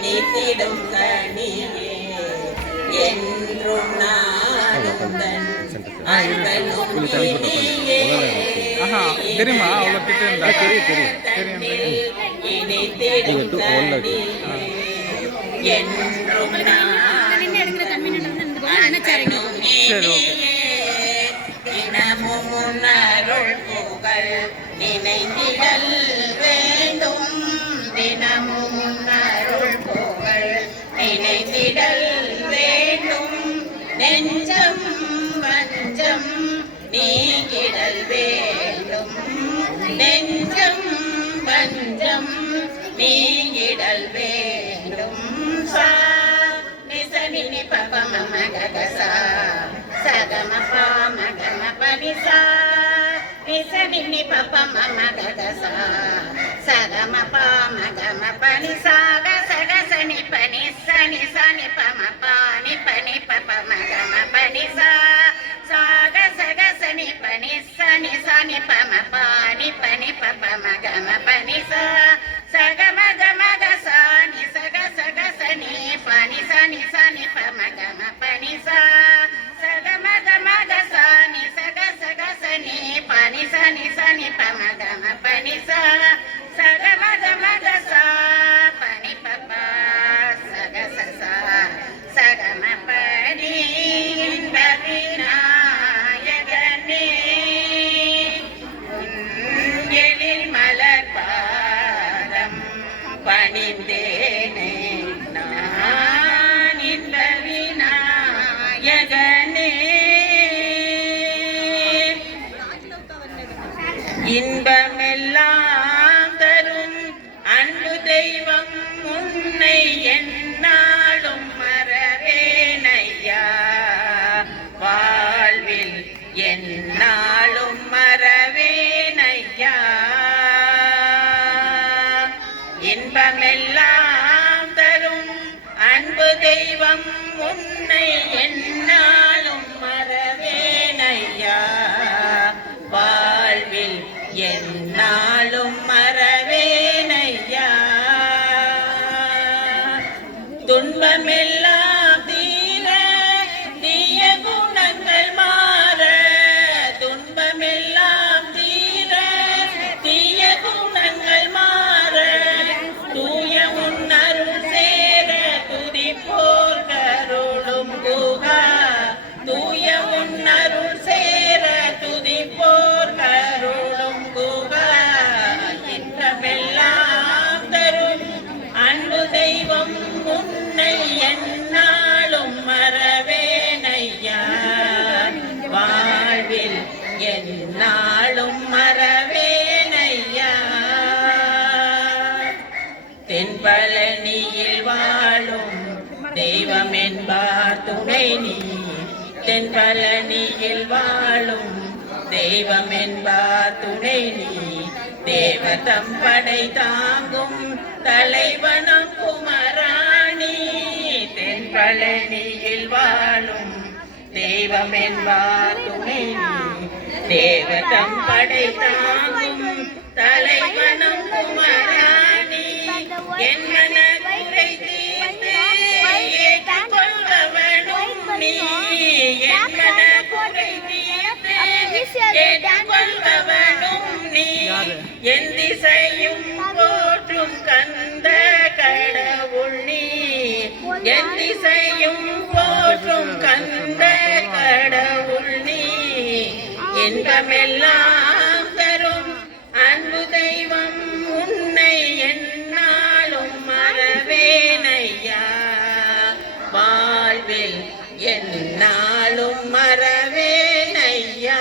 இனித்திடும் கனியே என்றும் நாடும் தன் அன்பனும் இனியே தெரியுமா அவ்வளோ கிட்ட இருந்தா இனித்திடும் கனியே என்றும் நாடும் இனியே தினமும் உன்னருள் புகழ் நினைந்திடல் வேண்டும் தினமும் உன்னருள் புகழ் நினைந்திடல் வேண்டும் நெஞ்சம் வஞ்சம் நீங்கிடல் வேண்டும் நெஞ்சம் வஞ்சம் நீங்கிடல் வேண்டும் சா நிசனினி பப மம ககசா சகம பாம கம பனிசா நிசனினி பப மம ககசா சகம பாம கம பனிசா கசகசனி பனிசனி சனி பம பானி பனி பப மகம பனிசா சாகசகசனி பனிசனி சனி பம பானி பனி பப மகம பனிசா சகம கம கசானி சகசகசனி பனி சனி சனி பம கம பனிசா சகம கம கசானி சகசகசனி பனி சனி சனி பம கம பனிசா சகம கம கசா பனி பப சகசசா சகம பனி விநாயகனே எழில் மலர் பாதம் பணிந்தேனே நான் இந்த விநாயகனே இன்பமெல்லாம் தரும் அன்பு தெய்வம் உன்னை எந்நாளும் மறவேனையா வாழ்வில் எந்நாளும் மறவேனையா இன்பமெல்லாம் தரும் அன்பு தெய்வம் உன்னை எந்நாளும் மறவேனையா வாழ்வில் எந்நாளும் மறவேனையா துன்பமெல்லாம் தீர தீய குணங்கள் மாற துன்பமெல்லாம் தீர தீய குணங்கள் மாற தூய உன்னருள் சேர துதிப்போர் கருளும் குகா தூய உன்னருள் சேர துதிப்போர் கருளும் குகா இன்பமெல்லாம் தரும் அன்பு தெய்வம் உன்னை எந்நாளும் மறவேனையா வாழ்வில் எந்நாளும் மறவேனையா தென்பழனியில் வாழும் தெய்வம் என்பார் துணை நீ தென்பழனியில் வாழும் தெய்வம் என்பார் துணை நீ தேவதம் படை தாங்கும் தலைவனம் குமராணி தென்பழனியில் வாழும் தெய்வம் என்பார் துணை நீ தேவதம் படை தாங்கும் தலைவனம் குமராணி என்ன குறை தீர்த்து ஏற்றுக்கொள்பவனும் நீ என்ன குறை தீர்த்து ஏற்றுக்கொள்பவனும் நீ என் திசையும் போற்றும் கந்த கடவுள் நீ என் திசையும் போற்றும் கந்த கடவுள் நீ இன்பமெல்லாம் தரும் அன்பு தெய்வம் உன்னை எந்நாளும் மறவேனையா வாழ்வில் எந்நாளும் மறவேனையா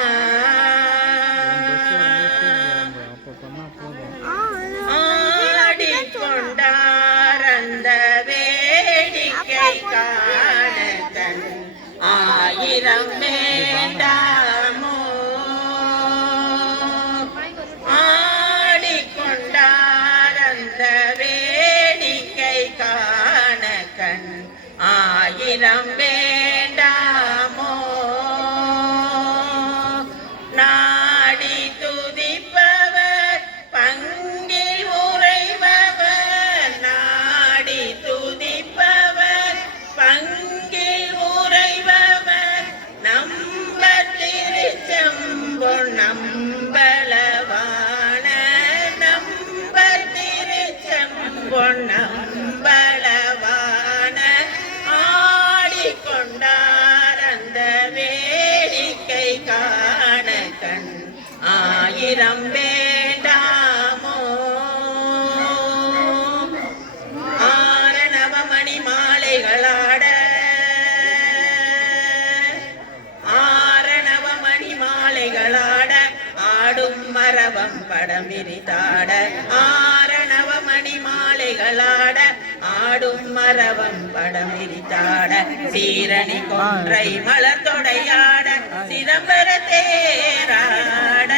ஆடிக்கொண்டார் அந்த வேடிக்கை காண தன் ஆயிரம் வேண்டாமோ ஆடிக்கொண்டார் அந்த வேடிக்கை காண கண் ஆயிரம் வேண்டாமோ நாடி துதிப்பவர் பங்கில் உறைபவர் நாடி துதி அம்பளவான ஆடிக்கொண்டார் அந்த வேடிக்கை காண கண் ஆயிரம் வேண்டாமோ ஆரணவமணி மாலைகளாட ஆரணவமணி மாலைகளாட ஆடும் மரபம் படம் விரித்தாட ஆரணவமணி மாலைகளாட ஆடும் மரபம் படம் விரித்தாட சீரணி கொன்றை மலர் தொடையாட சிதம்பர தேராட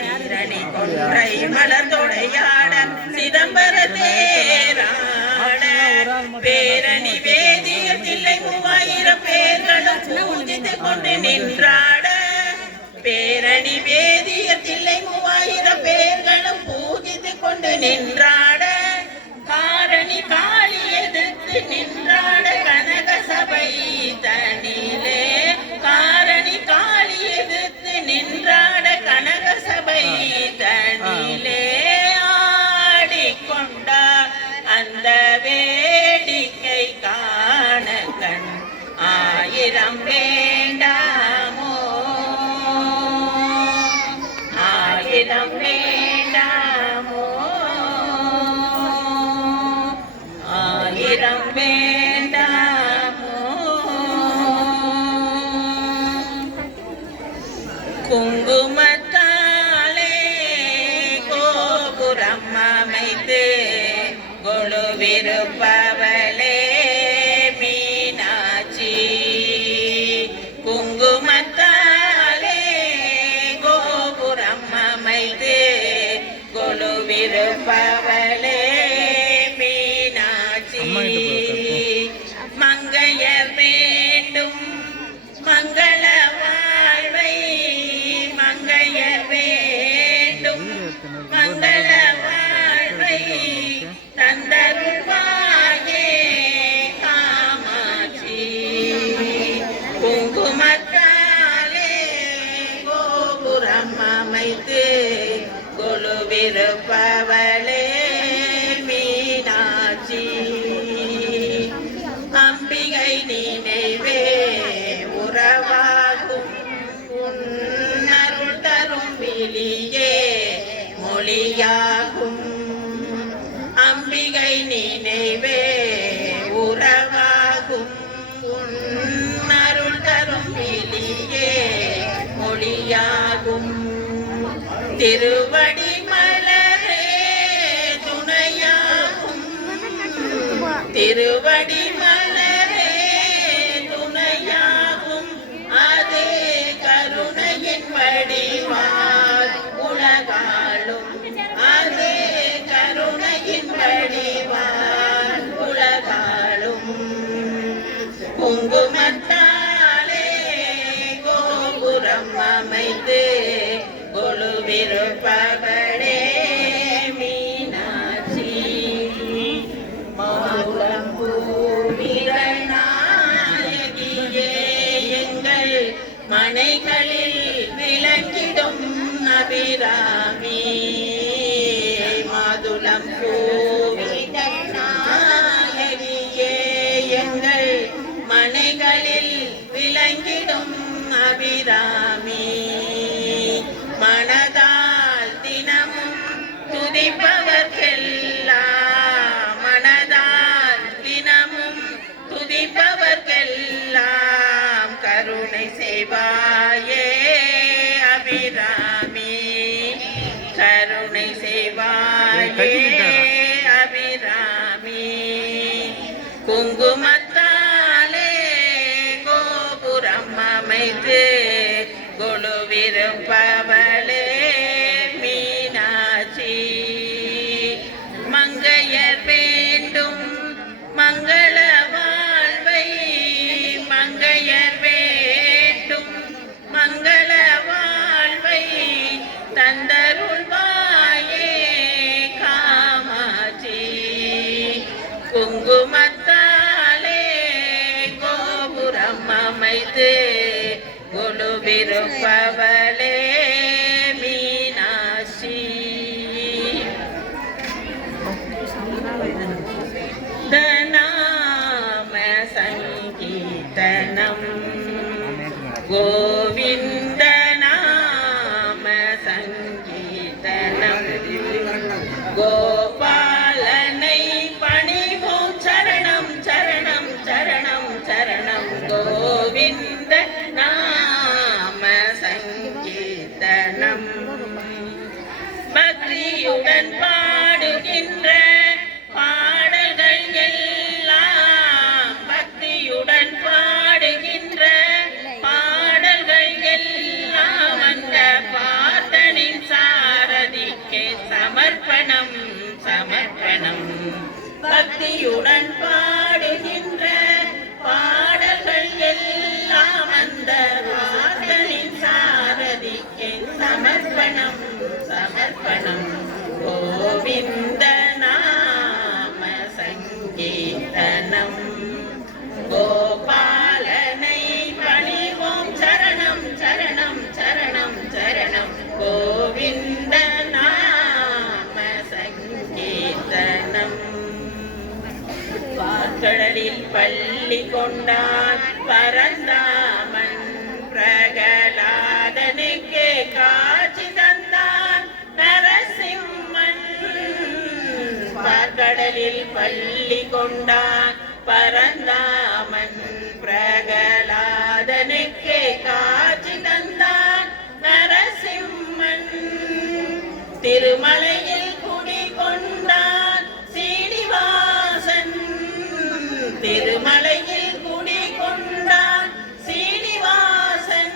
சீரணி கொன்றை மலர் தொடையாட சிதம்பர தேராட பேரணி வேதியர் தில்லை 3000 பேர்களும் பூஜித்து கொண்டு நின்றாட பேரணி வேதியர் தில்லை 3000 பேர்களும் பூஜித்து கொண்டு நின்றாட காரணி காளி எதிர்த்து நின்றாட கனக சபை தனிலே காரணி காளி எதிர்த்து நின்றாட கனக சபை தனிலே ஆடிக்கொண்டார் அந்த வேடிக்கை காண கண் ஆயிரம் வேண்டாமோ ஆயிரம் வேண்டாமோ ஆயிரம் வேண்டாமோ குங்குமத்தாலே கோபுரம் அமைத்து கொலுவிருப்பவளே மீனாட்சி குங்குமத்தாலே கோபுரம் அமைத்து கொலுவிருப்பவளே மீனாட்சி மங்கையர் வேண்டும் மங்கள வாழ்வை மங்கையர் வேண்டும் மங்கள வாழ்வை தந்தருள்வாயே காமாட்சி குங்குமத்தாலே கோபுரம் அமைத்து கொலுவிருப்பவளே மீனாட்சி அம்பிகை நினைவே உறவாகும் உன்னருள் தரும் விழியே மொழியாகும் அம்பிகை நினைவே உறவாகும் உன்னருள் தரும் விழியே மொழியாகும் திருவடி மலரே துணையாகும் திருவடி மலரே துணையாகும் அதே கருணையின் வடிவால் உலகாளும் அதே கருணையின் வடிவால் உலகாளும் குங்குமத்தாலே கோபுரம் அமைத்து கொலுவிருப்பவளே மீனாட்சி மாதுளம் பூவிரள் நாயகியே எங்கள் மனைகளில் விளங்கிடும் அபிராமி மாதுளம் பூவிரள் நாயகியே எங்கள் மனைகளில் விளங்கிடும் அபிராமி மனதால் தினமும் துதிப்பவர்க்கெல்லாம் மனதால் தினமும் துதிப்பவர்க்கெல்லாம் கருணை செய்வாயே அபிராமி கருணை செய்வாயே அபிராமி குங்குமத்தாலே கோபுரம் அமைத்து கொலுவிருப்பவளே மீனாட்சி மங்கையர் வேண்டும் மங்கள வாழ்வை மங்கையர் வேண்டும் மங்கள வாழ்வை தந்தருள்வாயே காமாட்சி குங்குமத்தாலே கோபுரம் அமைத்து கொலுவிருப்பவளே மீனாட்சி பக்தியுடன் பாடுகின்ற பாடல்கள் எல்லாம் அந்த வாசனின் சாரதிக்கு சமர்ப்பணம் சமர்ப்பணம். கோவிந்த நாம சங்கீர்த்தனம் கோபாலனை பணிவோம் சரணம் சரணம் சரணம் சரணம். கோவிந்த நாம சங்கீர்த்தனம். கடலில் பள்ளி கொண்டான் பரந்தாமன் பிரகலாதனுக்கு காட்சி தந்தான் நரசிம்மன். கடலில் பள்ளி கொண்டான் பரந்தாமன் பிரகலாதனுக்கு காட்சி தந்தான் நரசிம்மன். திருமலையில் குடி கொண்டான் சீனிவாசன். திருமலையில் குடி கொண்டான் சீனிவாசன்.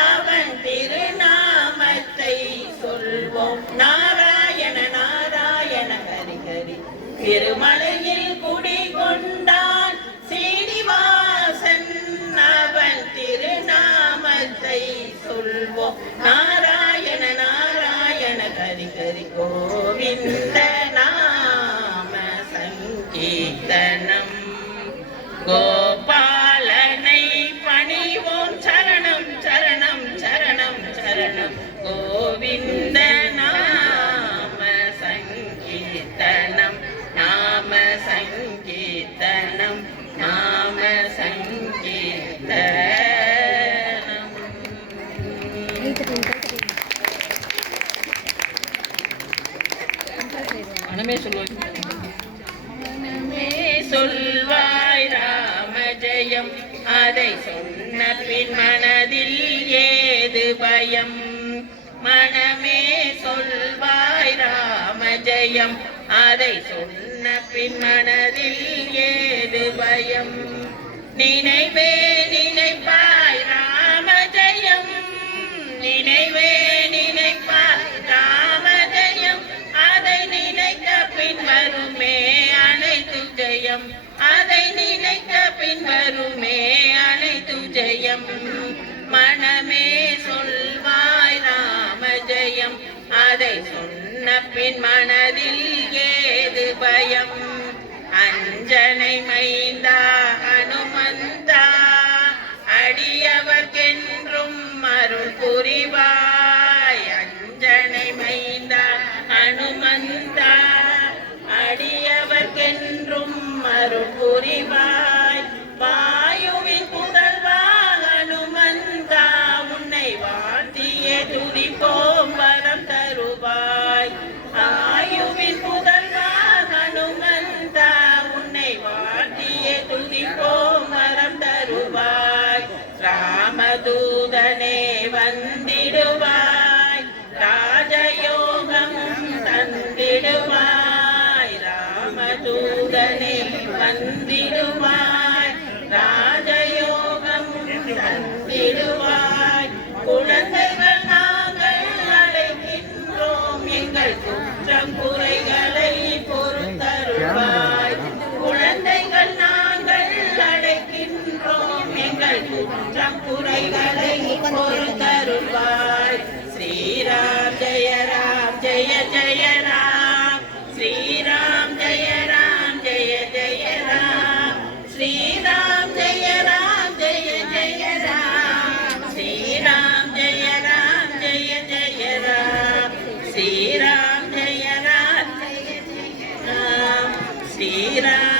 அவன் திருநாமத்தை சொல்வோம் நாராயண நாராயண ஹரி ஹரி. திருமலையில் குடி கொண்டான் சீனிவாசன். அவன் திருநாமத்தை சொல்வோம் நாராயண நாராயண ஹரி ஹரி. கோவிந்த நாம சங்கீர்த்தனம் கோபாலனை பணிவோம் சரணம் சரணம் சரணம் சரணம். கோவிந்த நாம சங்கீர்த்தனம் நாம சங்கீர்த்தனம் நாம சங்கீர்த்தனம். மனமே சொல்லுவாய் மனமே சொல்வாய் ராம ஜெயம். அதை சொன்ன பின் மனதில் ஏது பயம். மனமே சொல்வாய் ராம ஜெயம். அதை சொன்ன பின் மனதில் ஏது பயம். நினைவே நினைப்பாய் ராம ஜெயம். நினைவே நினைப்பாய் ராம ஜெயம். அதை நினைக்க பின் வருமே அனைத்து ஜெயம். அதை நினைக்க பின் வருமே அனைத்து ஜெயம். மனமே சொல்வாய் ராம ஜெயம். அதை சொன்ன பின் மனதில் ஏது பயம். அஞ்சனை மைந்தா ஹனுமந்தா அடியவர்க்கென்றும் அருள் புரிவாய். அஞ்சனை மைந்தா ஹனுமந்தா அடியவர்க்கென்றும் அருள் புரிவாய். வாயுவின் புதல்வா ஹனுமந்தா உன்னை வாழ்த்தியே துதிப்போம் வரம் தருவாய். ஆயுவின் புதல்வா ஹனுமந்தா உன்னை வாழ்த்தியே துதிப்போம் வரம் தருவாய். ராமதூதனே வந்திடுவாய். ராஜயோகம் தந்திடுவாய். ராமதூதனே வந்திடுவாய். ராஜயோகம் தந்திடுவாய். குழந்தைகள் நாங்கள் அழைக்கின்றோம். எங்கள் குற்றம் குறைகளை பொறுத்தருவாய். குழந்தைகள் நாங்கள் அழைக்கின்றோம். எங்கள் குற்றம் குறைகளை பொறுத்தருவாய். ஸ்ரீராம் ஜெய ராம் ஜெய ஜெய ராம். ஸ்ரீராம் ஜெய ராம் ஜெய ஜெய ராம். ஸ்ரீராம் ஜெய ராம் ஜெய ஜெய ராம். ஸ்ரீராம் ஜெய ராம் ஜெய ஜெய ராம். ஸ்ரீராம் ஜெய ராம் ஜெய ஜெய ராம். ஸ்ரீராம்